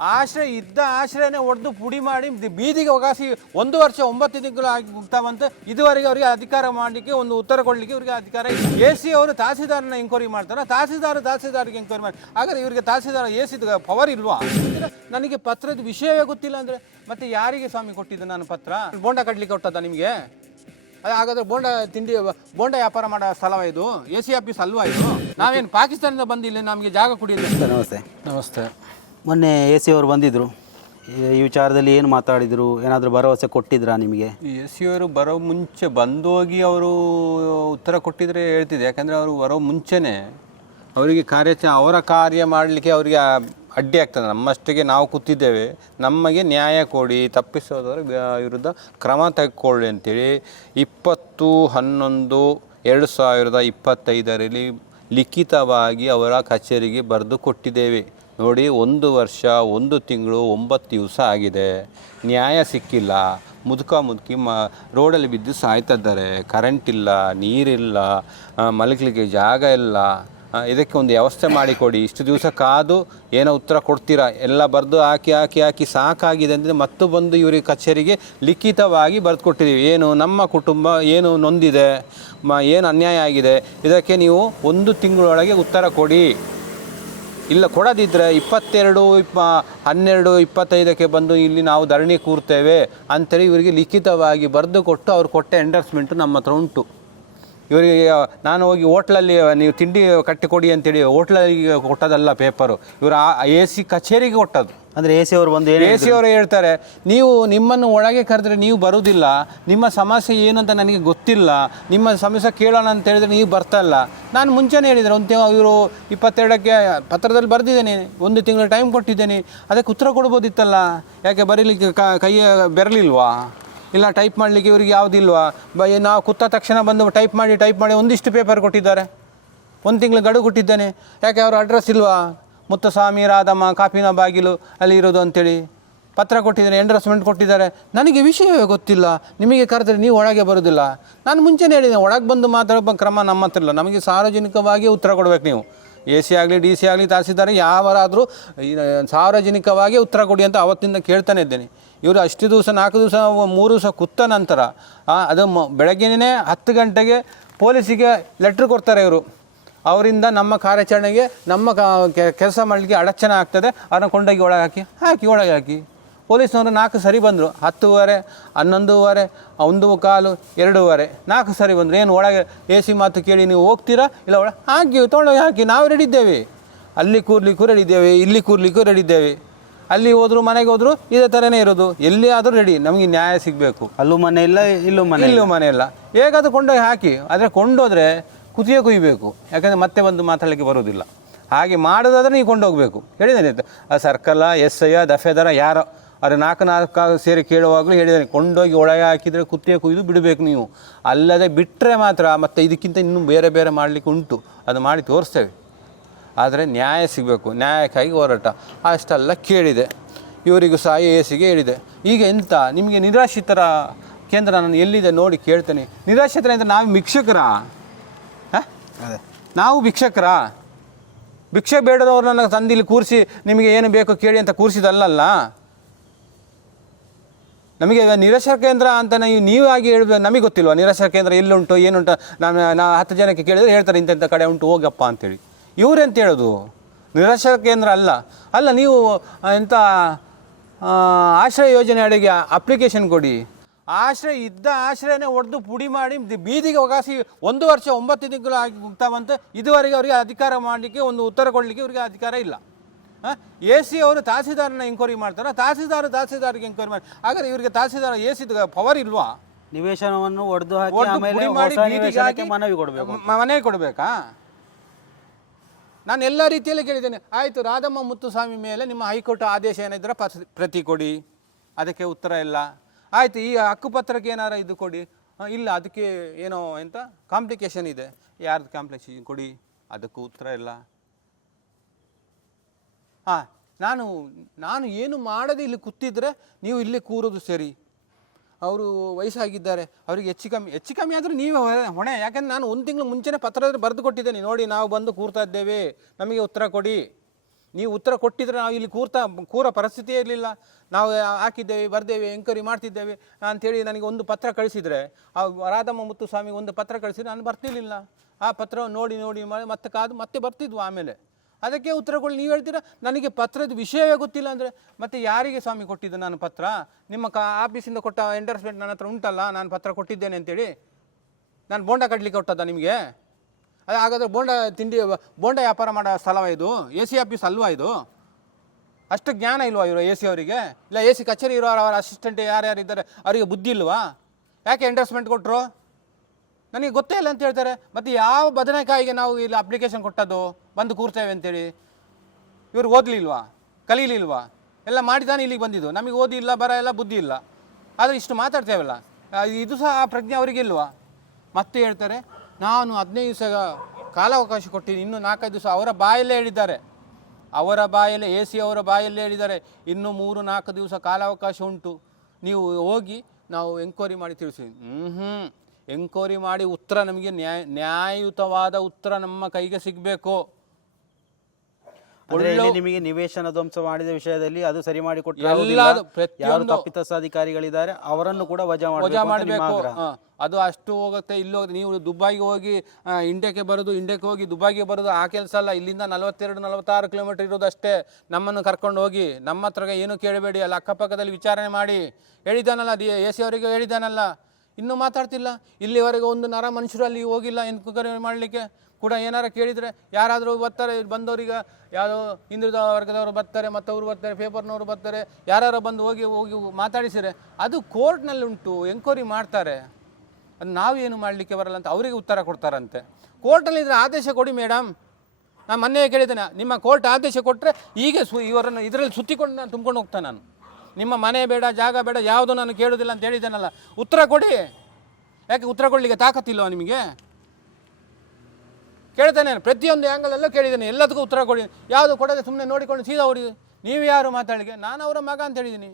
ಆಶ್ರಯ ಇದ್ದ ಆಶ್ರಯನೇ ಒಡೆದು ಪುಡಿ ಮಾಡಿ ಬೀದಿಗೆ ಒಗಾಸಿ 1 ವರ್ಷ 9 ತಿಂಗಳು ಆಗಿ ಮುಗ್ತಾ ಬಂತು. ಇದುವರೆಗೆ ಅವರಿಗೆ ಅಧಿಕಾರ ಮಾಡಲಿಕ್ಕೆ ಒಂದು ಉತ್ತರ ಕೊಡಲಿಕ್ಕೆ ಇವರಿಗೆ ಅಧಿಕಾರ ಇಲ್ಲ. AC ಅವರು ತಹಸೀಲ್ದಾರನ ಎಂಕ್ವೈರಿ ಮಾಡ್ತಾರೆ, ತಹಸೀಲ್ದಾರ್ಗೆ ಎಂಕ್ವೈರಿ ಮಾಡಿ. ಹಾಗಾದ್ರೆ ಇವರಿಗೆ ತಹಸೀಲ್ದಾರ್ AC ಪವರ್ ಇಲ್ವಾ? ನನಗೆ ಪತ್ರದ ವಿಷಯವೇ ಗೊತ್ತಿಲ್ಲ ಅಂದರೆ ಮತ್ತೆ ಯಾರಿಗೆ ಸ್ವಾಮಿ ಕೊಟ್ಟಿದ್ದೆ ನಾನು ಪತ್ರ? ಬೋಂಡ ಕಟ್ಟಲಿಕ್ಕೆ ಕೊಟ್ಟದ ನಿಮಗೆ? ಹಾಗಾದ್ರೆ ಬೋಂಡ ವ್ಯಾಪಾರ ಮಾಡೋ ಸ್ಥಳವ ಇದು? AC ಆಫೀಸ್ ಅಲ್ವಾ ಇದು? ನಾವೇನು ಪಾಕಿಸ್ತಾನದಿಂದ ಬಂದಿಲ್ಲ ನಮಗೆ ಜಾಗ ಕುಡಿಯಲ್ಲ. ನಮಸ್ತೆ. ನಮಸ್ತೆ. ಮೊನ್ನೆ AC ಅವರು ಬಂದಿದ್ದರು, ಈ ವಿಚಾರದಲ್ಲಿ ಏನು ಮಾತಾಡಿದರು? ಏನಾದರೂ ಭರವಸೆ ಕೊಟ್ಟಿದ್ರಾ ನಿಮಗೆ? AC ಅವರು ಬರೋ ಮುಂಚೆ ಬಂದೋಗಿ ಅವರು ಉತ್ತರ ಕೊಟ್ಟಿದ್ರೆ ಹೇಳ್ತಿದ್ದೆ. ಯಾಕಂದರೆ ಅವರು ಬರೋ ಮುಂಚೆನೇ ಅವರಿಗೆ ಅವರ ಕಾರ್ಯ ಮಾಡಲಿಕ್ಕೆ ಅವರಿಗೆ ಅಡ್ಡಿ ಆಗ್ತದೆ. ನಮ್ಮಷ್ಟಿಗೆ ನಾವು ಕೂತಿದ್ದೇವೆ, ನಮಗೆ ನ್ಯಾಯ ಕೊಡಿ, ತಪ್ಪಿಸೋದರ ವಿರುದ್ಧ ಕ್ರಮ ತೆಗೆದುಕೊಳ್ಳಿ ಅಂತೇಳಿ 20/11/2025 ಲಿಖಿತವಾಗಿ ಅವರ ಕಚೇರಿಗೆ ಬರೆದು ಕೊಟ್ಟಿದ್ದೇವೆ. ನೋಡಿ, 1 ವರ್ಷ 1 ತಿಂಗಳು 9 ದಿವಸ ಆಗಿದೆ, ನ್ಯಾಯ ಸಿಕ್ಕಿಲ್ಲ. ಮುದುಕಿ ರೋಡಲ್ಲಿ ಬಿದ್ದು ಸಾಯ್ತಾ ಇದ್ದಾರೆ. ಕರೆಂಟ್ ಇಲ್ಲ, ನೀರಿಲ್ಲ, ಮಲಗಲಿಕ್ಕೆ ಜಾಗ ಇಲ್ಲ. ಇದಕ್ಕೆ ಒಂದು ವ್ಯವಸ್ಥೆ ಮಾಡಿಕೊಡಿ. ಇಷ್ಟು ದಿವಸ ಕಾದು ಏನೋ ಉತ್ತರ ಕೊಡ್ತೀರಾ? ಎಲ್ಲ ಬರೆದು ಹಾಕಿ ಸಾಕಾಗಿದೆ ಅಂದರೆ ಮತ್ತು ಬಂದು ಇವರಿಗೆ ಕಚೇರಿಗೆ ಲಿಖಿತವಾಗಿ ಬರೆದು ಕೊಟ್ಟಿದ್ದೀವಿ. ಏನು ನಮ್ಮ ಕುಟುಂಬ ಏನು ನೊಂದಿದೆ, ಏನು ಅನ್ಯಾಯ ಆಗಿದೆ, ಇದಕ್ಕೆ ನೀವು 1 ತಿಂಗಳೊಳಗೆ ಉತ್ತರ ಕೊಡಿ. ಇಲ್ಲ ಕೊಡದಿದ್ದರೆ 22/12/25 ಬಂದು ಇಲ್ಲಿ ನಾವು ಧರಣಿ ಕೂರ್ತೇವೆ ಅಂತೇಳಿ ಇವರಿಗೆ ಲಿಖಿತವಾಗಿ ಬರೆದು ಕೊಟ್ಟು ಅವ್ರು ಕೊಟ್ಟ ಎಂಡರ್ಸ್ಮೆಂಟು ನಮ್ಮ ಹತ್ರ ಉಂಟು. ಇವರಿಗೆ ನಾನು ಹೋಗಿ ಹೋಟ್ಲಲ್ಲಿ ನೀವು ತಿಂಡಿ ಕಟ್ಟಿ ಕೊಡಿ ಅಂತೇಳಿ ಹೋಟ್ಲಲ್ಲಿ ಕೊಟ್ಟದಲ್ಲ ಪೇಪರು, ಇವರು AC ಕಚೇರಿಗೆ ಕೊಟ್ಟದ್ದು. ಅಂದರೆ AC ಅವರು ಬಂದು AC ಅವರು ಹೇಳ್ತಾರೆ, ನಿಮ್ಮನ್ನು ಒಳಗೆ ಕರೆದ್ರೆ ನೀವು ಬರುವುದಿಲ್ಲ, ನಿಮ್ಮ ಸಮಸ್ಯೆ ಏನು ಅಂತ ನನಗೆ ಗೊತ್ತಿಲ್ಲ, ನಿಮ್ಮ ಸಮಸ್ಯೆ ಕೇಳೋಣ ಅಂತ ಹೇಳಿದ್ರೆ ನೀವು ಬರ್ತಲ್ಲ. ನಾನು ಮುಂಚೆನೇ ಹೇಳಿದರೆ ಇವರು 22ಕ್ಕೆ ಪತ್ರದಲ್ಲಿ ಬರೆದಿದ್ದೇನೆ, 1 ತಿಂಗಳು ಟೈಮ್ ಕೊಟ್ಟಿದ್ದೇನೆ, ಅದಕ್ಕೆ ಉತ್ತರ ಕೊಡ್ಬೋದಿತ್ತಲ್ಲ. ಯಾಕೆ ಬರೀಲಿಕ್ಕೆ ಕೈಯ ಬೆರಲಿಲ್ವಾ? ಇಲ್ಲ ಟೈಪ್ ಮಾಡಲಿಕ್ಕೆ ಇವರಿಗೆ ಯಾವುದಿಲ್ವಾ? ನಾವು ಕೂತ ತಕ್ಷಣ ಬಂದು ಟೈಪ್ ಮಾಡಿ ಒಂದಿಷ್ಟು ಪೇಪರ್ ಕೊಟ್ಟಿದ್ದಾರೆ. 1 ತಿಂಗಳು ಗಡುವು ಕೊಟ್ಟಿದ್ದೇನೆ. ಯಾಕೆ ಅವ್ರ ಅಡ್ರೆಸ್ ಇಲ್ವಾ? ಮುತ್ತುಸ್ವಾಮಿ ರಾಧಮ್ಮ ಕಾಪಿನ ಬಾಗಿಲು ಅಲ್ಲಿ ಇರೋದು ಅಂಥೇಳಿ ಪತ್ರ ಕೊಟ್ಟಿದ್ದಾರೆ, ಎಂಡರ್ಸ್ಮೆಂಟ್ ಕೊಟ್ಟಿದ್ದಾರೆ. ನನಗೆ ವಿಷಯವೇ ಗೊತ್ತಿಲ್ಲ, ನಿಮಗೆ ಕರೆದ್ರೆ ನೀವು ಒಳಗೆ ಬರೋದಿಲ್ಲ. ನಾನು ಮುಂಚೆನೇ ಹೇಳಿದೆ, ಒಳಗೆ ಬಂದು ಮಾತಾಡೋ ಕ್ರಮ ನಮ್ಮ ಹತ್ರ ಇಲ್ಲ. ನಮಗೆ ಸಾರ್ವಜನಿಕವಾಗಿ ಉತ್ತರ ಕೊಡಬೇಕು. ನೀವು AC ಆಗಲಿ DC ಆಗಲಿ ತಹಸೀಲ್ದಾರ್ ಯಾವರಾದರೂ ಸಾರ್ವಜನಿಕವಾಗಿ ಉತ್ತರ ಕೊಡಿ ಅಂತ ಅವತ್ತಿಂದ ಕೇಳ್ತಾನೆ ಇದ್ದೇನೆ. ಇವರು ಅಷ್ಟು ದಿವಸ 4 ದಿವಸ 3 ದಿವಸ ಕೂತ ನಂತರ ಅದು ಬೆಳಗ್ಗೆನೇ 10 ಗಂಟೆಗೆ ಪೊಲೀಸಿಗೆ ಲೆಟ್ರ್ ಕೊಡ್ತಾರೆ. ಇವರು ಅವರಿಂದ ನಮ್ಮ ಕಾರ್ಯಾಚರಣೆಗೆ ನಮ್ಮ ಕೆಲಸ ಮಾಡಲಿಕ್ಕೆ ಅಡಚಣೆ ಆಗ್ತದೆ, ಅವ್ರನ್ನ ಕೊಂಡೋಗಿ ಒಳಗೆ ಹಾಕಿ ಪೊಲೀಸ್ನವರು 4 ಸರಿ ಬಂದರು. 10:30, 11:30, 1:15, 2:15, 4 ಸರಿ ಬಂದರು. ಏನು ಒಳಗೆ AC ಮಾತು ಕೇಳಿ ನೀವು ಹೋಗ್ತೀರಾ? ಇಲ್ಲ ಒಳಗೆ ತೊಗೊಂಡೋಗಿ ಹಾಕಿ, ನಾವು ರೆಡಿ ಇದ್ದೇವೆ. ಅಲ್ಲಿ ಕೂರ್ಲಿಕ್ಕೂ ರೆಡಿ ಇದ್ದೇವೆ, ಇಲ್ಲಿ ಕೂರ್ಲಿಕ್ಕೂ ರೆಡಿ ಇದ್ದೇವೆ. ಅಲ್ಲಿ ಹೋದ್ರು ಮನೆಗೆ ಹೋದ್ರು ಇದೇ ಥರನೇ ಇರೋದು. ಎಲ್ಲಿ ಆದರೂ ರೆಡಿ, ನಮಗೆ ನ್ಯಾಯ ಸಿಗಬೇಕು. ಅಲ್ಲೂ ಮನೆ ಇಲ್ಲ, ಇಲ್ಲೂ ಮನೆ ಇಲ್ಲ. ಹೇಗಾದರೂ ಕೊಂಡೋಗಿ ಹಾಕಿ. ಆದರೆ ಕೊಂಡೋದ್ರೆ ಕುದಿಯೇ ಕುಯ್ಬೇಕು, ಯಾಕಂದರೆ ಮತ್ತೆ ಬಂದು ಮಾತಾಡಲಿಕ್ಕೆ ಬರೋದಿಲ್ಲ. ಹಾಗೆ ಮಾಡೋದಾದ್ರೆ ನೀವು ಕೊಂಡೋಗ್ಬೇಕು. ಹೇಳಿದ್ದೇನೆ, ಸರ್ಕಲ್ SI ದಫೇದಾರ ಯಾರೋ ಅವ್ರು 4 ಸೇರಿ ಕೇಳುವಾಗಲೂ ಹೇಳಿದ್ದೇನೆ, ಕೊಂಡೋಗಿ ಒಳಗೆ ಹಾಕಿದರೆ ಕುತ್ತಿಗೆ ಕುಯ್ದು ಬಿಡಬೇಕು ನೀವು. ಅಲ್ಲದೆ ಬಿಟ್ಟರೆ ಮಾತ್ರ ಮತ್ತೆ ಇದಕ್ಕಿಂತ ಇನ್ನೂ ಬೇರೆ ಮಾಡಲಿಕ್ಕೆ ಉಂಟು, ಅದು ಮಾಡಿ ತೋರಿಸ್ತೇವೆ. ಆದರೆ ನ್ಯಾಯ ಸಿಗಬೇಕು, ನ್ಯಾಯಕ್ಕಾಗಿ ಹೋರಾಟ. ಅಷ್ಟೆಲ್ಲ ಕೇಳಿದೆ. ಇವರಿಗೂ ಸಹ AC-ಗೆ ಹೇಳಿದೆ. ಈಗ ಎಂತ ನಿಮಗೆ ನಿರಾಶ್ರಿತರ ಕೇಂದ್ರ ನಾನು ಎಲ್ಲಿದೆ ನೋಡಿ ಕೇಳ್ತೇನೆ. ನಿರಾಶ್ರಿತರ ಅಂದರೆ ನಾವು ಭಿಕ್ಷಕರಾ? ಅದೇ ನಾವು ಭಿಕ್ಷೆ ಬೇಡದವ್ರನ್ನ ತಂದಿಲ್ಲಿ ಕೂರಿಸಿ ನಿಮಗೆ ಏನು ಬೇಕು ಕೇಳಿ ಅಂತ ಕೂರಿಸಿದಲ್ಲಲ್ಲ. ನಮಗೆ ನಿರಾಶ್ರಯ ಕೇಂದ್ರ ಅಂತ ನೀವಾಗಿ ಹೇಳ್ಬೇಕು. ನಮಗೆ ಗೊತ್ತಿಲ್ವ ನಿರಾಶ್ರಯ ಕೇಂದ್ರ ಎಲ್ಲುಂಟು ಏನುಂಟು? ನಾನು 10 ಜನಕ್ಕೆ ಕೇಳಿದರೆ ಹೇಳ್ತಾರೆ ಇಂಥ ಕಡೆ ಉಂಟು ಹೋಗಪ್ಪ ಅಂತೇಳಿ. ಇವರೆಂತ ಹೇಳೋದು? ನಿರಾಶ್ರಯ ಕೇಂದ್ರ ಅಲ್ಲ. ನೀವು ಎಂಥ ಆಶ್ರಯ ಯೋಜನೆ ಅಡಿಗೆ ಅಪ್ಲಿಕೇಶನ್ ಕೊಡಿ. ಇದ್ದ ಆಶ್ರಯನೇ ಒಡೆದು ಪುಡಿ ಮಾಡಿ ಬೀದಿಗೆ ಒಗಾಸಿ 1 ವರ್ಷ 9 ತಿಂಗಳು ಆಗಿ ಮುಗ್ತಾ ಬಂತು. ಇದುವರೆಗೆ ಅವರಿಗೆ ಅಧಿಕಾರ ಮಾಡಲಿಕ್ಕೆ ಒಂದು ಉತ್ತರ ಕೊಡಲಿಕ್ಕೆ ಇವರಿಗೆ ಅಧಿಕಾರ ಇಲ್ಲ. AC ಅವರು ತಹಸೀಲ್ದಾರನ ಎಂಕ್ವೈರಿ ಮಾಡ್ತಾರೆ, ತಹಸೀಲ್ದಾರ್ಗೆ ಎಂಕ್ವೈರಿ ಮಾಡಿ. ಹಾಗಾದ್ರೆ ಇವರಿಗೆ ತಹಸೀಲ್ದಾರ್ AC ಪವರ್ ಇಲ್ವಾ? ನಿವೇಶನವನ್ನು ಒಡೆದು ಮನೆ ಕೊಡಬೇಕಾ? ನಾನು ಎಲ್ಲ ರೀತಿಯಲ್ಲಿ ಕೇಳಿದ್ದೇನೆ. ಆಯಿತು, ರಾಧಮ್ಮ ಮುತ್ತುಸ್ವಾಮಿ ಮೇಲೆ ನಿಮ್ಮ ಹೈಕೋರ್ಟ್ ಆದೇಶ ಏನಿದ್ರೆ ಪ್ರತಿ ಕೊಡಿ, ಅದಕ್ಕೆ ಉತ್ತರ ಇಲ್ಲ. ಆಯಿತು, ಈ ಹಕ್ಕುಪತ್ರಕ್ಕೆ ಏನಾರ ಇದು ಕೊಡಿ. ಇಲ್ಲ, ಅದಕ್ಕೆ ಏನೋ ಎಂತ ಕಾಂಪ್ಲಿಕೇಶನ್ ಇದೆ, ಯಾರ್ದು ಕಾಂಪ್ಲಿಕೇಶನ್ ಕೊಡಿ, ಅದಕ್ಕೂ ಉತ್ತರ ಇಲ್ಲ. ನಾನು ಏನು ಮಾಡದೆ ಇಲ್ಲಿ ಕೂತಿದ್ರೆ ನೀವು ಇಲ್ಲಿ ಕೂರೋದು ಸರಿ. ಅವರು ವಯಸ್ಸಾಗಿದ್ದಾರೆ, ಅವರಿಗೆ ಹೆಚ್ಚು ಕಮ್ಮಿ ಆದರೂ ನೀವೇ ಹೊಣೆ. ಯಾಕೆಂದರೆ ನಾನು 1 ತಿಂಗಳು ಮುಂಚೆನೇ ಪತ್ರದಲ್ಲಿ ಬರೆದು ಕೊಟ್ಟಿದ್ದೇನೆ, ನೋಡಿ ನಾವು ಬಂದು ಕೂರ್ತಾ ಇದ್ದೇವೆ, ನಮಗೆ ಉತ್ತರ ಕೊಡಿ. ನೀವು ಉತ್ತರ ಕೊಟ್ಟಿದ್ರೆ ನಾವು ಇಲ್ಲಿ ಕೂರ ಪರಿಸ್ಥಿತಿಯೇ ಇರಲಿಲ್ಲ. ನಾವು ಹಾಕಿದ್ದೇವೆ, ಬರ್ದೇವೆ, ಎಂಕ್ವೈರಿ ಮಾಡ್ತಿದ್ದೇವೆ ಅಂಥೇಳಿ ನನಗೆ ಒಂದು ಪತ್ರ ಕಳಿಸಿದರೆ, ಆ ರಾಧಮ್ಮ ಮುತ್ತುಸ್ವಾಮಿಗೆ ಒಂದು ಪತ್ರ ಕಳಿಸಿದ್ರೆ ನಾನು ಬರ್ತಿರ್ಲಿಲ್ಲ. ಆ ಪತ್ರವನ್ನು ನೋಡಿ ಮಾಡಿ ಮತ್ತೆ ಕಾದು ಮತ್ತೆ ಬರ್ತಿದ್ವು. ಆಮೇಲೆ ಅದಕ್ಕೆ ಉತ್ತರಗಳು ನೀವು ಹೇಳ್ತೀರಾ ನನಗೆ ಪತ್ರದ ವಿಷಯವೇ ಗೊತ್ತಿಲ್ಲ ಅಂದರೆ ಮತ್ತೆ ಯಾರಿಗೆ ಸ್ವಾಮಿ ಕೊಟ್ಟಿದ್ದು ನಾನು ಪತ್ರ? ನಿಮ್ಮ ಆಫೀಸಿಂದ ಕೊಟ್ಟ ಎಂಡರ್ಸ್ಮೆಂಟ್ ನನ್ನ ಹತ್ರ ಉಂಟಲ್ಲ, ನಾನು ಪತ್ರ ಕೊಟ್ಟಿದ್ದೇನೆ ಅಂತೇಳಿ. ನಾನು ಬೋಂಡ ಕಟ್ಟಲಿಕ್ಕೆ ಕೊಟ್ಟದ ನಿಮಗೆ? ಅದು ಹಾಗಾದರೆ ಬೋಂಡ ವ್ಯಾಪಾರ ಮಾಡೋ ಸ್ಥಳವ ಇದು? AC ಆಫೀಸ್ ಅಲ್ವಾ ಇದು? ಅಷ್ಟು ಜ್ಞಾನ ಇಲ್ವಾ ಇವರು AC ಅವರಿಗೆ? ಇಲ್ಲ AC ಕಚೇರಿ ಇರೋ ಅವರ ಅಸಿಸ್ಟೆಂಟ್ ಯಾರ್ಯಾರು ಇದ್ದಾರೆ ಅವರಿಗೆ ಬುದ್ಧಿ ಇಲ್ವಾ? ಯಾಕೆ ಎಂಡರ್ಸ್ಮೆಂಟ್ ಕೊಟ್ಟರು? ನನಗೆ ಗೊತ್ತೇ ಇಲ್ಲ ಅಂತ ಹೇಳ್ತಾರೆ. ಮತ್ತು ಯಾವ ಬದನೆಕಾಯಿಗೆ ನಾವು ಇಲ್ಲಿ ಅಪ್ಲಿಕೇಶನ್ ಕೊಟ್ಟದ್ದು ಬಂದು ಕೂರ್ತೇವೆ ಅಂತೇಳಿ? ಇವ್ರು ಓದಲಿಲ್ವಾ, ಕಲೀಲಿಲ್ವಾ? ಎಲ್ಲ ಮಾಡಿದಾನೆ ಇಲ್ಲಿಗೆ ಬಂದಿದ್ದು. ನಮಗೆ ಓದಿ ಇಲ್ಲ, ಬರ ಇಲ್ಲ, ಬುದ್ಧಿ ಇಲ್ಲ. ಆದರೆ ಇಷ್ಟು ಮಾತಾಡ್ತೇವಲ್ಲ, ಇದು ಸಹ ಆ ಪ್ರಜ್ಞೆ ಅವರಿಗೆ ಇಲ್ವಾ? ಮತ್ತೆ ಹೇಳ್ತಾರೆ ನಾನು 15 ದಿವಸ ಕಾಲಾವಕಾಶ ಕೊಟ್ಟಿದ್ದೀನಿ, ಇನ್ನೂ 4-5 ದಿವಸ. ಅವರ ಬಾಯಲ್ಲೇ ಹೇಳಿದ್ದಾರೆ, ಅವರ ಬಾಯಲ್ಲೇ AC ಅವರ ಬಾಯಲ್ಲೇ ಹೇಳಿದ್ದಾರೆ, ಇನ್ನೂ 3-4 ದಿವಸ ಕಾಲಾವಕಾಶ ಉಂಟು, ನೀವು ಹೋಗಿ ನಾವು ಎಂಕ್ವೈರಿ ಮಾಡಿ ತಿಳಿಸಿ. ಎಂಕ್ವೈರಿ ಮಾಡಿ ಉತ್ತರ ನಮಗೆ ನ್ಯಾಯಯುತವಾದ ಉತ್ತರ ನಮ್ಮ ಕೈಗೆ ಸಿಗಬೇಕು. ನಿಮಗೆ ನಿವೇಶನ ಧ್ವಂಸ ಮಾಡಿದ ವಿಷಯದಲ್ಲಿ ಅದು ಸರಿ ಮಾಡಿ ಕೊಟ್ಟರೆ ಯಾರು ತಪ್ಪಿತಸ್ಥಾಧಿಕಾರಿಗಳಿದ್ದಾರೆ ಅವರನ್ನು ಕೂಡ ವಜಾ ಮಾಡಬೇಕು. ಅದು ಅಷ್ಟು ಹೋಗುತ್ತೆ. ಇಲ್ಲೋಗಿ ನೀವು ದುಬೈಗೆ ಹೋಗಿ ಇಂಡಿಯಾಕ್ಕೆ ಬರೋದು, ಇಂಡಿಯಾಕ್ಕೆ ಹೋಗಿ ದುಬೈಗೆ ಬರೋದು ಆ ಕೆಲಸ ಅಲ್ಲ. ಇಲ್ಲಿಂದ 42-46 ಕಿಲೋಮೀಟರ್ ಇರೋದು ಅಷ್ಟೇ. ನಮ್ಮನ್ನು ಕರ್ಕೊಂಡು ಹೋಗಿ ನಮ್ಮ ಹತ್ರ ಏನು ಕೇಳಬೇಡಿ, ಅಲ್ಲಿ ಅಕ್ಕಪಕ್ಕದಲ್ಲಿ ವಿಚಾರಣೆ ಮಾಡಿ. ಹೇಳಿದ್ದಾನಲ್ಲ AC ಅವರಿಗೆ ಹೇಳಿದ್ದಾನಲ್ಲ, ಇನ್ನೂ ಮಾತಾಡ್ತಿಲ್ಲ. ಇಲ್ಲಿವರೆಗೆ ಒಂದು ನರ ಮನುಷ್ಯರು ಅಲ್ಲಿ ಹೋಗಿಲ್ಲ ಎನ್ಕ್ವೈರಿ ಮಾಡಲಿಕ್ಕೆ ಕೂಡ. ಏನಾರು ಕೇಳಿದರೆ ಯಾರಾದರೂ ಬರ್ತಾರೆ, ಬಂದವರಿಗೆ ಯಾವುದೋ ಹಿಂದುಳಿದ ವರ್ಗದವರು ಬರ್ತಾರೆ, ಮತ್ತವರು ಬರ್ತಾರೆ, ಪೇಪರ್ನವರು ಬರ್ತಾರೆ, ಯಾರು ಬಂದು ಹೋಗಿ ಮಾತಾಡಿಸಿದರೆ ಅದು ಕೋರ್ಟ್ನಲ್ಲಿ ಉಂಟು, ಎಂಕ್ವೈರಿ ಮಾಡ್ತಾರೆ. ಅದು ನಾವೇನು ಮಾಡಲಿಕ್ಕೆ ಬರಲ್ಲ ಅಂತ ಅವರಿಗೆ ಉತ್ತರ ಕೊಡ್ತಾರಂತೆ. ಕೋರ್ಟಲ್ಲಿ ಇದ್ರೆ ಆದೇಶ ಕೊಡಿ ಮೇಡಮ್. ನಾನು ಮೊನ್ನೆ ಕೇಳಿದ್ದೇನೆ, ನಿಮ್ಮ ಕೋರ್ಟ್ ಆದೇಶ ಕೊಟ್ಟರೆ ಹೀಗೆ ಇವರನ್ನು ಇದರಲ್ಲಿ ಸುತ್ತಿಕೊಂಡು ನಾನು ತುಂಬ್ಕೊಂಡು ಹೋಗ್ತಾನೆ. ನಾನು ನಿಮ್ಮ ಮನೆ ಬೇಡ, ಜಾಗ ಬೇಡ, ಯಾವುದು ನಾನು ಕೇಳೋದಿಲ್ಲ ಅಂತ ಹೇಳಿದ್ದೇನಲ್ಲ, ಉತ್ತರ ಕೊಡಿ. ಯಾಕೆ ಉತ್ತರ ಕೊಡಲಿಕ್ಕೆ ತಾಕತ್ತಿಲ್ವಾ ನಿಮಗೆ? ಕೇಳ್ತಾನೆ, ಪ್ರತಿಯೊಂದು ಆ್ಯಂಗಲಲ್ಲೂ ಕೇಳಿದ್ದೇನೆ, ಎಲ್ಲದಕ್ಕೂ ಉತ್ತರ ಕೊಡಿ. ಯಾವುದು ಕೊಡದೆ ಸುಮ್ಮನೆ ನೋಡಿಕೊಂಡು ಸೀದಾ ಹೊಡಿ. ನೀವು ಯಾರು ಮಾತಾಡಿಗೆ? ನಾನು ಅವರ ಮಗ ಅಂತ ಹೇಳಿದ್ದೀನಿ.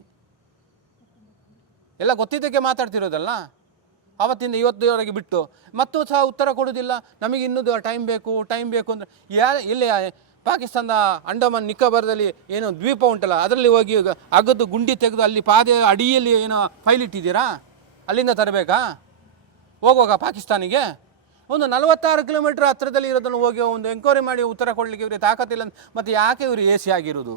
ಎಲ್ಲ ಗೊತ್ತಿದ್ದಕ್ಕೆ ಮಾತಾಡ್ತಿರೋದಲ್ಲ. ಆವತ್ತಿಂದ ಇವತ್ತುವರೆಗೆ ಬಿಟ್ಟು ಮತ್ತೂ ಸಹ ಉತ್ತರ ಕೊಡೋದಿಲ್ಲ. ನಮಗೆ ಇನ್ನೂ ಟೈಮ್ ಬೇಕು ಅಂದರೆ ಇಲ್ಲಿ ಪಾಕಿಸ್ತಾನದ ಅಂಡಮಾನ್ ನಿಕೋಬಾರದಲ್ಲಿ ಏನು ದ್ವೀಪ ಉಂಟಲ್ಲ, ಅದರಲ್ಲಿ ಹೋಗಿ ಅಗದು ಗುಂಡಿ ತೆಗೆದು ಅಲ್ಲಿ ಪಾದೆ ಅಡಿಯಲ್ಲಿ ಏನೋ ಫೈಲ್ ಇಟ್ಟಿದ್ದೀರಾ? ಅಲ್ಲಿಂದ ತರಬೇಕಾ? ಹೋಗುವಾಗ ಪಾಕಿಸ್ತಾನಿಗೆ ಒಂದು 46 ಕಿಲೋಮೀಟ್ರ್ ಹತ್ತಿರದಲ್ಲಿ ಇರೋದನ್ನು ಹೋಗಿ ಒಂದು ಎಂಕ್ವೈರಿ ಮಾಡಿ ಉತ್ತರ ಕೊಡಲಿಕ್ಕೆ ಇವರಿಗೆ ತಾಕತ್ತಿಲ್ಲ. ಮತ್ತು ಯಾಕೆ ಇವರು AC ಆಗಿರೋದು?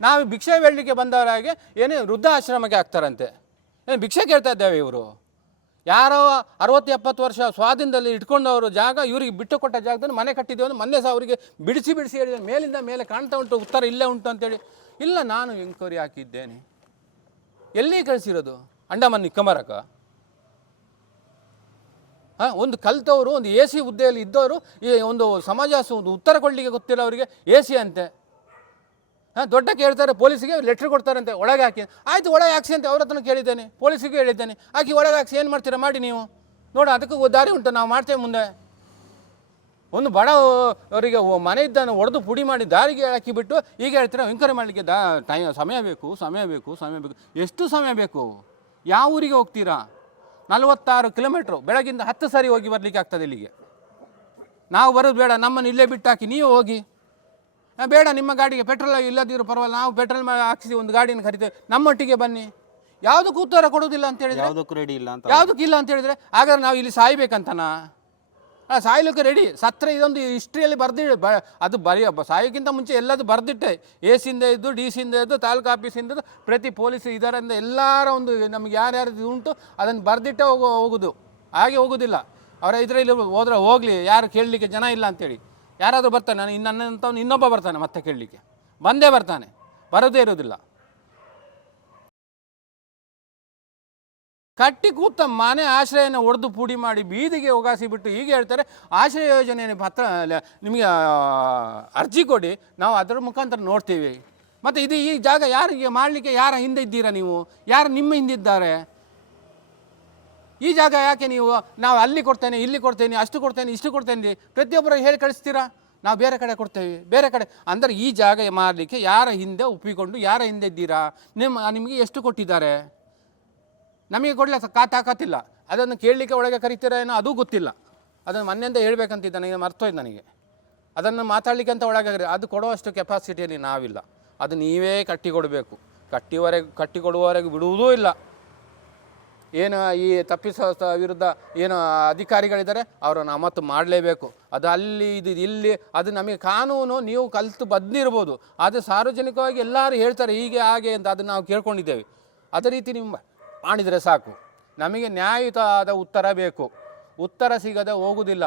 ನಾವು ಭಿಕ್ಷೆ ಬೇಡಲಿಕ್ಕೆ ಬಂದವರಾಗೆ ಏನೇ ವೃದ್ಧಾಶ್ರಮಕ್ಕೆ ಆಗ್ತಾರಂತೆ. ಏನು ಭಿಕ್ಷೆ ಕೇಳ್ತಾ ಇದ್ದೇವೆ ಇವರು? ಯಾರೋ 60-70 ವರ್ಷ ಸ್ವಾಧೀನದಲ್ಲಿ ಇಟ್ಕೊಂಡವರು ಜಾಗ ಇವರಿಗೆ ಬಿಟ್ಟು ಕೊಟ್ಟ ಜಾಗದಲ್ಲಿ ಮನೆ ಕಟ್ಟಿದ್ದೇವೆ ಅಂತ ಮೊನ್ನೆ ಸಹ ಅವರಿಗೆ ಬಿಡಿಸಿ ಹೇಳಿದ್ದೇನೆ. ಮೇಲಿಂದ ಮೇಲೆ ಕಾಣ್ತಾ ಉಂಟು, ಉತ್ತರ ಇಲ್ಲೇ ಉಂಟು ಅಂತೇಳಿ. ಇಲ್ಲ, ನಾನು ಎಂಕ್ವೈರಿ ಹಾಕಿದ್ದೇನೆ. ಎಲ್ಲಿ ಕಳಿಸಿರೋದು? ಅಂಡಮಾನ್ ನಿಕೋಬಾರಕ? ಒಂದು ಕಲ್ತವರು, ಒಂದು AC ಹುದ್ದೆಯಲ್ಲಿ ಇದ್ದವರು ಈ ಒಂದು ಸಮಾಜ ಒಂದು ಉತ್ತರ ಕೊಡಲಿಕ್ಕೆ ಗೊತ್ತಿಲ್ಲ ಅವರಿಗೆ. AC ಅಂತೆ. ದೊಡ್ಡ ಕೇಳ್ತಾರೆ, ಪೊಲೀಸಿಗೆ ಲೆಟ್ರ್ ಕೊಡ್ತಾರಂತೆ, ಒಳಗೆ ಹಾಕಿ. ಆಯಿತು, ಒಳಗೆ ಹಾಕ್ಸಿ ಅಂತ ಅವ್ರ ಹತ್ರ ಕೇಳಿದ್ದೇನೆ, ಪೊಲೀಸಿಗೆ ಹೇಳಿದ್ದೇನೆ. ಹಾಕಿ ಒಳಗೆ ಹಾಕ್ಸಿ, ಏನು ಮಾಡ್ತೀರಾ ಮಾಡಿ ನೀವು ನೋಡಿ, ಅದಕ್ಕೂ ದಾರಿ ಉಂಟು, ನಾವು ಮಾಡ್ತೇವೆ ಮುಂದೆ. ಒಂದು ಬಡ ಅವರಿಗೆ ಮನೆ ಇದ್ದಾನೆ ಹೊಡೆದು ಪುಡಿ ಮಾಡಿ ದಾರಿಗೆ ಹಾಕಿಬಿಟ್ಟು ಈಗ ಹೇಳ್ತೀರಾ ಎಂಕ್ವೈರಿ ಮಾಡಲಿಕ್ಕೆ ಸಮಯ ಬೇಕು. ಎಷ್ಟು ಸಮಯ ಬೇಕು? ಯಾವ ಊರಿಗೆ ಹೋಗ್ತೀರಾ? 46 ಕಿಲೋಮೀಟ್ರು, ಬೆಳಗಿಂದ 10 ಸಾರಿ ಹೋಗಿ ಬರಲಿಕ್ಕೆ ಆಗ್ತದೆ ಇಲ್ಲಿಗೆ. ನಾವು ಬರೋದು ಬೇಡ, ನಮ್ಮನ್ನು ಇಲ್ಲೇ ಬಿಟ್ಟಾಕಿ, ನೀವು ಹೋಗಿ. ಬೇಡ, ನಿಮ್ಮ ಗಾಡಿಗೆ ಪೆಟ್ರೋಲ್ ಇಲ್ಲದಿರೋ ಪರವಾಗಿಲ್ಲ, ನಾವು ಪೆಟ್ರೋಲ್ ಹಾಕಿಸಿ ಒಂದು ಗಾಡಿಯನ್ನು ಕರಿತೇವೆ, ನಮ್ಮೊಟ್ಟಿಗೆ ಬನ್ನಿ. ಯಾವುದಕ್ಕೂ ಉತ್ತರ ಕೊಡೋದಿಲ್ಲ ಅಂತ ಹೇಳಿದ್ರೆ, ಯಾವುದಕ್ಕೂ ರೆಡಿ ಇಲ್ಲ ಅಂತ, ಯಾವುದಕ್ಕೂ ಇಲ್ಲ ಅಂತ ಹೇಳಿದರೆ ಹಾಗಾದ್ರೆ ನಾವು ಇಲ್ಲಿ ಸಾಯ್ಬೇಕಂತನಾ? ಸಾಯ್ಲಿಕ್ಕೆ ರೆಡಿ. ಸತ್ರ ಇದೊಂದು ಹಿಸ್ಟ್ರಿಯಲ್ಲಿ ಅದು ಸಾಯೋಕ್ಕಿಂತ ಮುಂಚೆ ಎಲ್ಲದು ಬರೆದಿಟ್ಟೆ. AC-ಯಿಂದ ಇದ್ದು, DC-ಯಿಂದ ಇದ್ದು, ತಾಲೂಕು ಆಫೀಸಿಂದ ಪ್ರತಿ ಪೊಲೀಸ್ ಇದರಿಂದ ಎಲ್ಲರ ಒಂದು ನಮಗೆ ಯಾರ್ಯಾರು ಉಂಟು ಅದನ್ನು ಬರೆದಿಟ್ಟೆ ಹೋಗೋದು. ಹಾಗೆ ಹೋಗೋದಿಲ್ಲ. ಅವರ ಇದರಲ್ಲಿ ಹೋದ್ರೆ ಹೋಗಲಿ, ಯಾರು ಕೇಳಲಿಕ್ಕೆ ಜನ ಇಲ್ಲ ಅಂತೇಳಿ. ಯಾರಾದರೂ ಬರ್ತಾನೆ, ನಾನು ನನ್ನಂಥವ್ನು ಇನ್ನೊಬ್ಬ ಬರ್ತಾನೆ ಮತ್ತೆ ಕೇಳಲಿಕ್ಕೆ, ಬಂದೇ ಬರ್ತಾನೆ, ಬರೋದೇ ಇರೋದಿಲ್ಲ. ಕಟ್ಟಿ ಕೂತ ಮನೆ ಆಶ್ರಯನ ಒಡೆದು ಪುಡಿ ಮಾಡಿ ಬೀದಿಗೆ ಒಗಾಸಿ ಬಿಟ್ಟು ಹೀಗೆ ಹೇಳ್ತಾರೆ, ಆಶ್ರಯ ಯೋಜನೆ ಪತ್ರ ನಿಮಗೆ ಅರ್ಜಿ ಕೊಡಿ, ನಾವು ಅದರ ಮುಖಾಂತರ ನೋಡ್ತೀವಿ. ಮತ್ತು ಈ ಜಾಗ ಯಾರಿಗೆ ಮಾಡಲಿಕ್ಕೆ ಯಾರ ಹಿಂದೆ ಇದ್ದೀರಾ ನೀವು? ಯಾರು ನಿಮ್ಮ ಹಿಂದಿದ್ದಾರೆ? ಈ ಜಾಗ ಯಾಕೆ ನಾವು ಅಲ್ಲಿ ಕೊಡ್ತೇನೆ, ಇಲ್ಲಿ ಕೊಡ್ತೇನೆ, ಅಷ್ಟು ಕೊಡ್ತೇನೆ, ಇಷ್ಟು ಕೊಡ್ತೇನೆ ಪ್ರತಿಯೊಬ್ಬರು ಹೇಳಿ ಕಳಿಸ್ತೀರಾ? ನಾವು ಬೇರೆ ಕಡೆ ಕೊಡ್ತೇವೆ, ಬೇರೆ ಕಡೆ. ಅಂದರೆ ಈ ಜಾಗ ಮಾಡಲಿಕ್ಕೆ ಯಾರ ಹಿಂದೆ ಒಪ್ಪಿಕೊಂಡು ಯಾರ ಹಿಂದೆ ಇದ್ದೀರಾ? ನಿಮಗೆ ಎಷ್ಟು ಕೊಟ್ಟಿದ್ದಾರೆ? ನಮಗೆ ಕೊಡಲಿ ತಾಕತ್ತಿಲ್ಲ. ಅದನ್ನು ಕೇಳಲಿಕ್ಕೆ ಒಳಗೆ ಕರಿತೀರಾ ಏನೋ ಅದು ಗೊತ್ತಿಲ್ಲ. ಅದನ್ನು ಮೊನ್ನೆಯಿಂದ ಹೇಳ್ಬೇಕಂತಿದ್ದ, ನನಗೆ ಮರ್ತೋಯ್ತು ನನಗೆ. ಅದನ್ನು ಮಾತಾಡಲಿಕ್ಕೆ ಅಂತ ಒಳಗಾಗ್ರಿ, ಅದು ಕೊಡುವಷ್ಟು ಕೆಪಾಸಿಟಿಯಲ್ಲಿ ನಾವಿಲ್ಲ. ಅದು ನೀವೇ ಕಟ್ಟಿಕೊಡಬೇಕು. ಕಟ್ಟಿಕೊಡುವವರೆಗೆ ಬಿಡುವುದೂ ಇಲ್ಲ. ಏನು ಈ ತಪ್ಪಿಸ ವಿರುದ್ಧ ಏನು ಅಧಿಕಾರಿಗಳಿದ್ದಾರೆ ಅವರನ್ನು ಅಮತ್ತು ಮಾಡಲೇಬೇಕು. ಅದು ಅಲ್ಲಿ ಇದು ಇಲ್ಲಿ ಅದು ನಮಗೆ ಕಾನೂನು ನೀವು ಕಲಿತು ಬಂದಿರ್ಬೋದು, ಆದರೆ ಸಾರ್ವಜನಿಕವಾಗಿ ಎಲ್ಲರೂ ಹೇಳ್ತಾರೆ ಹೀಗೆ ಹಾಗೆ ಅಂತ, ಅದನ್ನು ನಾವು ಕೇಳ್ಕೊಂಡಿದ್ದೇವೆ. ಅದೇ ರೀತಿ ನೀವು ಮಾಡಿದರೆ ಸಾಕು. ನಮಗೆ ನ್ಯಾಯಯುತವಾದ ಉತ್ತರ ಬೇಕು. ಉತ್ತರ ಸಿಗದೆ ಹೋಗುವುದಿಲ್ಲ.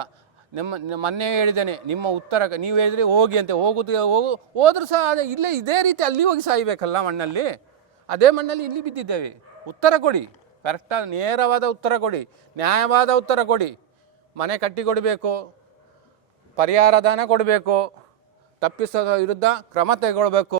ಮೊನ್ನೆ ಹೇಳಿದ್ದೇನೆ, ನಿಮ್ಮ ಉತ್ತರ ನೀವು ಹೇಳಿದರೆ ಹೋಗಿ ಅಂತ, ಹೋದ್ರೂ ಸಹ ಇದೇ ರೀತಿ ಅಲ್ಲಿ ಹೋಗಿ ಸಾಯಬೇಕಲ್ಲ ಮಣ್ಣಲ್ಲಿ. ಅದೇ ಮಣ್ಣಲ್ಲಿ ಇಲ್ಲಿ ಬಿದ್ದಿದ್ದೇವೆ. ಉತ್ತರ ಕೊಡಿ, ಕರೆಕ್ಟಾದ ನೇರವಾದ ಉತ್ತರ ಕೊಡಿ, ನ್ಯಾಯವಾದ ಉತ್ತರ ಕೊಡಿ. ಮನೆ ಕಟ್ಟಿಕೊಡಬೇಕು, ಪರಿಹಾರ ಧನ ಕೊಡಬೇಕು, ತಪ್ಪಿಸೋದ ವಿರುದ್ಧ ಕ್ರಮ ತೆಗೊಳ್ಬೇಕು.